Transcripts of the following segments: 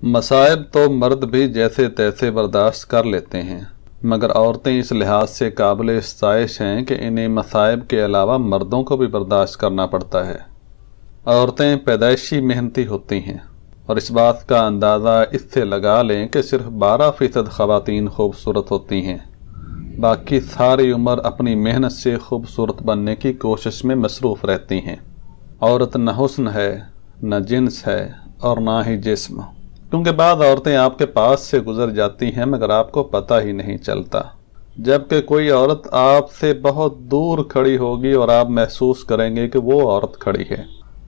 मसाइब तो मर्द भी जैसे तैसे बर्दाश्त कर लेते हैं, मगर औरतें इस लिहाज से काबिल इस्ताइश हैं कि इन्हें मसाइब के अलावा मर्दों को भी बर्दाश्त करना पड़ता है। औरतें पैदाइशी मेहनती होती हैं और इस बात का अंदाज़ा इससे लगा लें कि सिर्फ 12% ख़वातीन खूबसूरत होती हैं, बाकी सारी उम्र अपनी मेहनत से खूबसूरत बनने की कोशिश में मसरूफ़ रहती हैं। औरत न हुस्न है, न जिन्स है और ना ही जिस्म, क्योंकि बाद औरतें आपके पास से गुजर जाती हैं मगर आपको पता ही नहीं चलता, जबकि कोई औरत आपसे बहुत दूर खड़ी होगी और आप महसूस करेंगे कि वो औरत खड़ी है।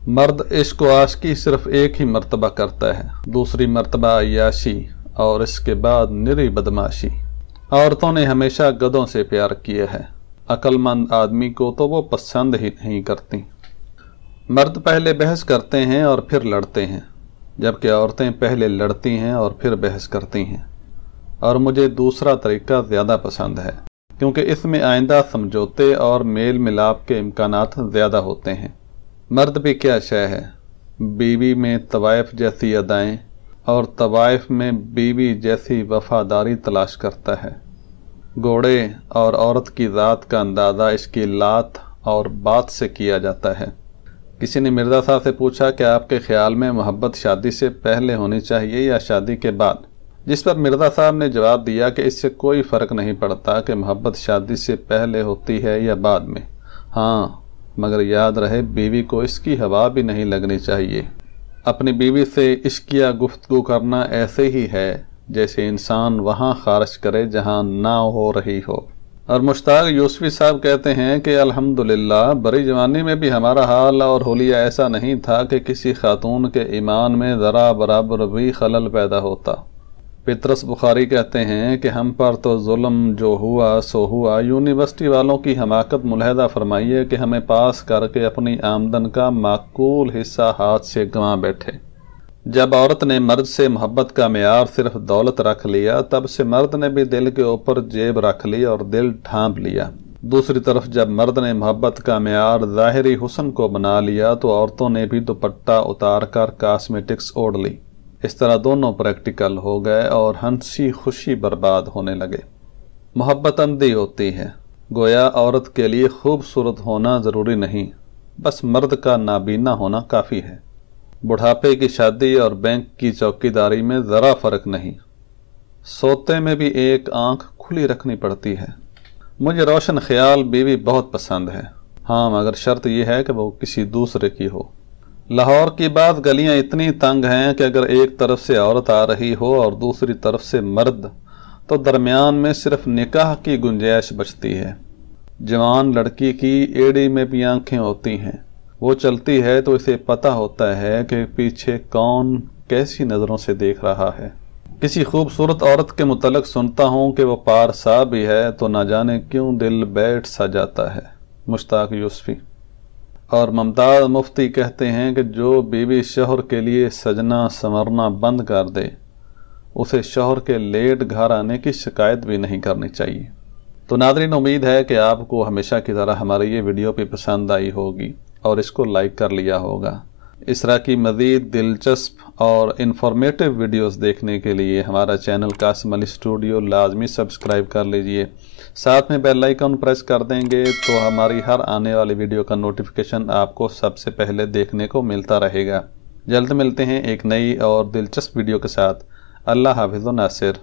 मर्द इश्क व आशिकी सिर्फ एक ही मर्तबा करता है, दूसरी मर्तबा अय्याशी और इसके बाद निरी बदमाशी। औरतों ने हमेशा गधों से प्यार किया है, अक्लमंद आदमी को तो वो पसंद ही नहीं करती। मर्द पहले बहस करते हैं और फिर लड़ते हैं, जबकि औरतें पहले लड़ती हैं और फिर बहस करती हैं। और मुझे दूसरा तरीका ज़्यादा पसंद है, क्योंकि इसमें आइंदा समझौते और मेल मिलाप के इम्कानात ज़्यादा होते हैं। मर्द भी क्या शय है, बीवी में तवाइफ जैसी अदाएँ और तवाइफ में बीवी जैसी वफादारी तलाश करता है। घोड़े और औरत की ज़ात का अंदाज़ा इसकी लात और बात से किया जाता है। किसी ने मिर्ज़ा साहब से पूछा कि आपके ख्याल में मोहब्बत शादी से पहले होनी चाहिए या शादी के बाद, जिस पर मिर्ज़ा साहब ने जवाब दिया कि इससे कोई फ़र्क नहीं पड़ता कि मोहब्बत शादी से पहले होती है या बाद में। हाँ, मगर याद रहे बीवी को इसकी हवा भी नहीं लगनी चाहिए। अपनी बीवी से इश्किया गुफ्तगू करना ऐसे ही है जैसे इंसान वहाँ खारिश करे जहाँ ना हो रही हो। और मुश्ताक यूसुफी साहब कहते हैं कि अल्हम्दुलिल्लाह बड़ी जवानी में भी हमारा हाल और हुलिया ऐसा नहीं था कि किसी खातून के ईमान में ज़रा बराबर भी खलल पैदा होता। पितरस बुखारी कहते हैं कि हम पर तो जुल्म जो हुआ सो हुआ, यूनिवर्सिटी वालों की हमाकत मुलहदा फरमाइए कि हमें पास करके अपनी आमदन का माकूल हिस्सा हाथ से गंवा बैठे। जब औरत ने मर्द से मोहब्बत का मेयार सिर्फ दौलत रख लिया, तब से मर्द ने भी दिल के ऊपर जेब रख ली और दिल ढांप लिया। दूसरी तरफ जब मर्द ने मोहब्बत का मेयार ज़ाहिरी हुस्न को बना लिया तो औरतों ने भी दुपट्टा उतार कर कॉस्मेटिक्स ओढ़ ली। इस तरह दोनों प्रैक्टिकल हो गए और हंसी खुशी बर्बाद होने लगे। मोहब्बत अंधी होती है, गोया औरत के लिए खूबसूरत होना ज़रूरी नहीं, बस मर्द का नाबीना होना काफ़ी है। बुढ़ापे की शादी और बैंक की चौकीदारी में ज़रा फ़र्क नहीं, सोते में भी एक आंख खुली रखनी पड़ती है। मुझे रोशन ख्याल बीवी बहुत पसंद है, हाँ, मगर शर्त यह है कि वो किसी दूसरे की हो। लाहौर की बात गलियां इतनी तंग हैं कि अगर एक तरफ से औरत आ रही हो और दूसरी तरफ से मर्द, तो दरमियान में सिर्फ निकाह की गुंजाइश बचती है। जवान लड़की की एड़ी में भी आंखें होती हैं, वो चलती है तो इसे पता होता है कि पीछे कौन कैसी नज़रों से देख रहा है। किसी खूबसूरत औरत के मुतल्लिक़ सुनता हूँ कि वो पारसा भी है तो ना जाने क्यों दिल बैठ सा जाता है। मुश्ताक यूसुफी। और मुमताज़ मुफ्ती कहते हैं कि जो बीवी शौहर के लिए सजना संवरना बंद कर दे, उसे शौहर के लेट घर आने की शिकायत भी नहीं करनी चाहिए। तो नाज़रीन, उम्मीद है कि आपको हमेशा की तरह हमारी ये वीडियो भी पसंद आई होगी और इसको लाइक कर लिया होगा। इस तरह की मज़ीद दिलचस्प और इन्फॉर्मेटिव वीडियोस देखने के लिए हमारा चैनल कासिम अली स्टूडियो लाजमी सब्सक्राइब कर लीजिए। साथ में बेल आइकन प्रेस कर देंगे तो हमारी हर आने वाली वीडियो का नोटिफिकेशन आपको सबसे पहले देखने को मिलता रहेगा। जल्द मिलते हैं एक नई और दिलचस्प वीडियो के साथ। अल्लाह हाफ़िज़ व नासिर।